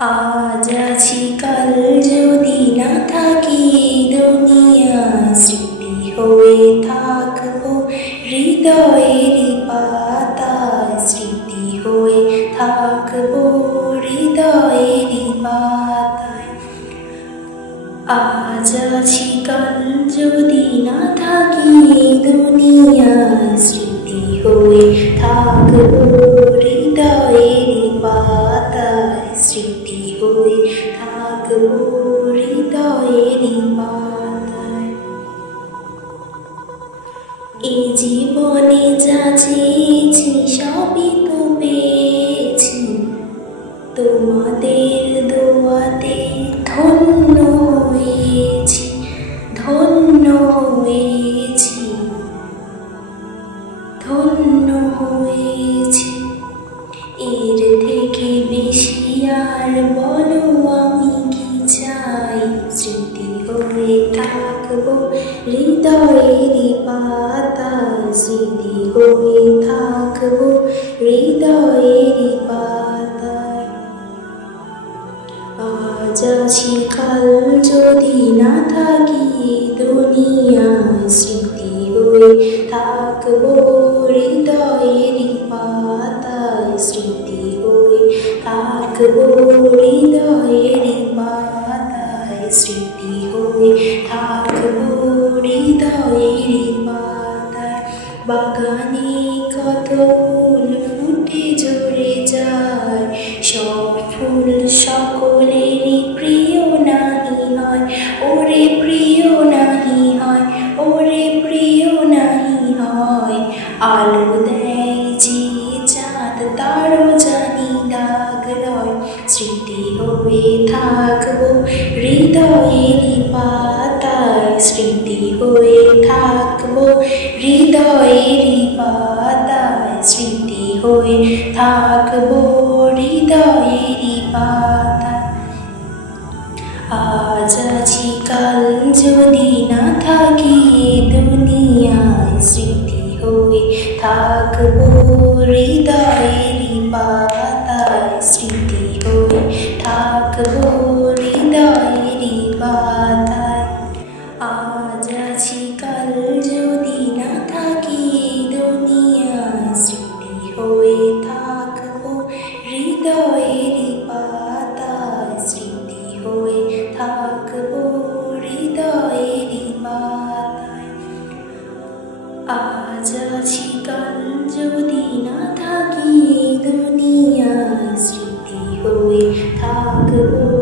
আজ আছি কাল যদি না থাকি দুনিয়ায় স্মৃতি হয়ে থাকবো হৃদয়েরই পাতায় স্মৃতি হয়ে থাকবো হৃদয়েরই পাতায়। আজ আছি কাল যদি না থাকি দুনিয়ায় স্মৃতি হয়ে থাকবো হৃদয়েরই পাতায় স্মৃতি হয়ে থাকবো হৃদয়েরই পাতায়। এই জীবনে যা চেয়েছি সবই তো পেয়েছি, তোমাদের দোয়াতে ধন্য হয়েছি, ধন্য হয়েছি, ধন্য হয়েছি। এর থেকে বেশি আর বলো আমি কি চাই, স্মৃতি হয়ে থাকবো হৃদয়েরই পাতায় স্মৃতি হয়ে থাকবো হৃদয়েরই পাতায়। আজ আছি কাল যদি না থাকি দুনিয়ায় স্মৃতি হয়ে থাকবো হৃদয়েরই পাতায় স্মৃতি হয়ে থাকবো হৃদয়েরই পাতায় স্মৃতি হয়ে থাকবো হৃদয়েরই পাতায়। বাগানে কত ফুল ফুটে ঝরে যায়, সব ফুল সকলেরই প্রিয় নাহি হয়, ওরে প্রিয় নাহি হয়, ওরে প্রিয় নাহি হয়। আলো দেয় যে চাঁদ তারও জানি দাগ রয়, স্মৃতি হয়ে থাকবো হৃদয়েরই পাতায় স্মৃতি হয়ে থাকবো হৃদয়েরই পাতায় স্মৃতি হয়ে থাকবো হৃদয়েরই পাতায়। আজ আছি কাল যদি না থাকি দুনিয়ায় স্মৃতি হয়ে থাকবো হৃদয়েরই পাতায় স্মৃতি হয়ে থাকবো হৃদয়েরই পাতায়। আজ আছি কাল যদি না থাকি দুনিয়ায় স্মৃতি হয়ে থাকবো হৃদয়েরই পাতায় স্মৃতি হয়ে থাকবো হৃদয়েরই পাতায়। আজ আছি কাল যদি না থাকি দুনিয়ায় স্মৃতি হয়ে থাকবো